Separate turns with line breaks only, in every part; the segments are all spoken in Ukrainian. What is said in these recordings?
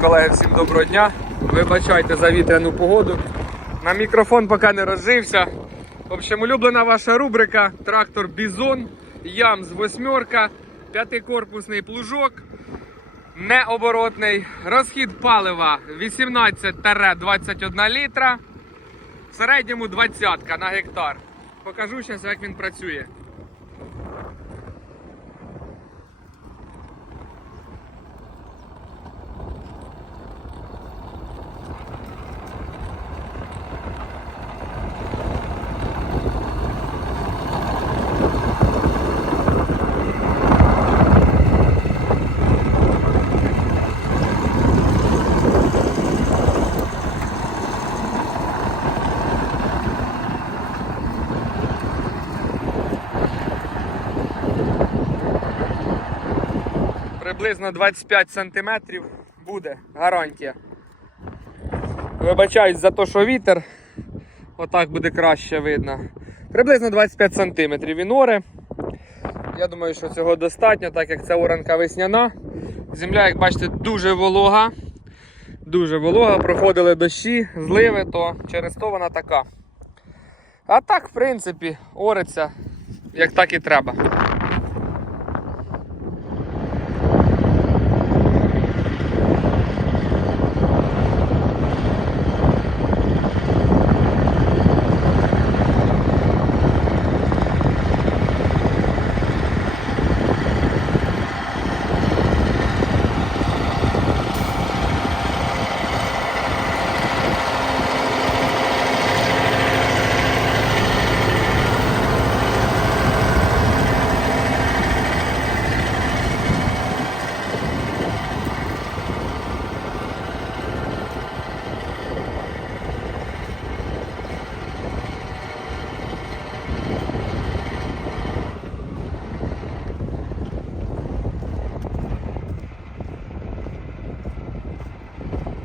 колеги, всім доброго дня. Вибачайте за вітряну погоду. На мікрофон поки не розжився. В общем, улюблена ваша рубрика Трактор Бізон, ям з восьмерка, п'ятикорпусний плужок, необоротний, розхід палива 18-21 літра, в середньому 20 на гектар. Покажу зараз, як він працює. Приблизно 25 сантиметрів буде гарантія. Вибачаюсь за те, що вітер. Отак буде краще видно. Приблизно 25 сантиметрів він оре. Я думаю, що цього достатньо, так як це оранка весняна. Земля, як бачите, дуже волога. Дуже волога, проходили дощі, зливи, то через то вона така. А так, в принципі, ориться, як так і треба.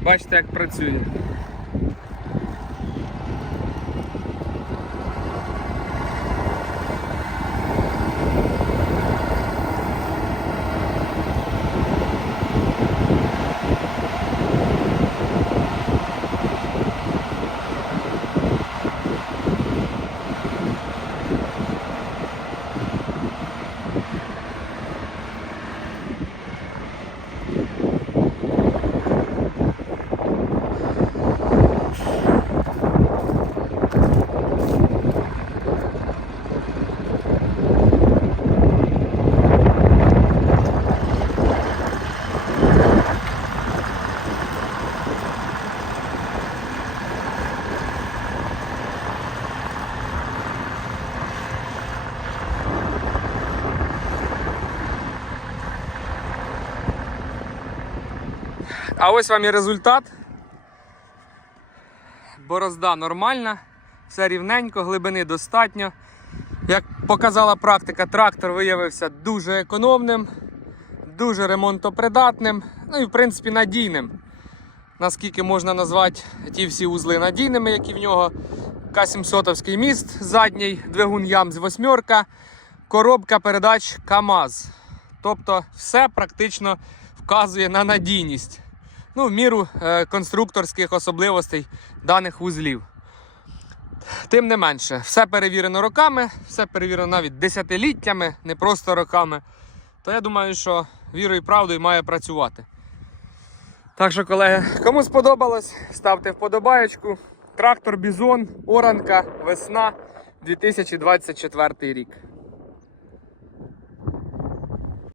Бачите, як працює. А ось вам і результат. Борозда нормальна, все рівненько, глибини достатньо. Як показала практика, трактор виявився дуже економним, дуже ремонтопридатним, ну і в принципі надійним. Наскільки можна назвати ті всі узли надійними, які в нього. К-700 міст, задній двигун ям з восьмерка, коробка передач КАМАЗ. Тобто все практично вказує на надійність. Ну, в міру е, конструкторських особливостей даних вузлів. Тим не менше, все перевірено роками, все перевірено навіть десятиліттями, не просто роками. То я думаю, що вірою і правдою має працювати. Так що, колеги, кому сподобалось, ставте вподобаєчку. Трактор Бізон, Оранка, весна 2024 рік.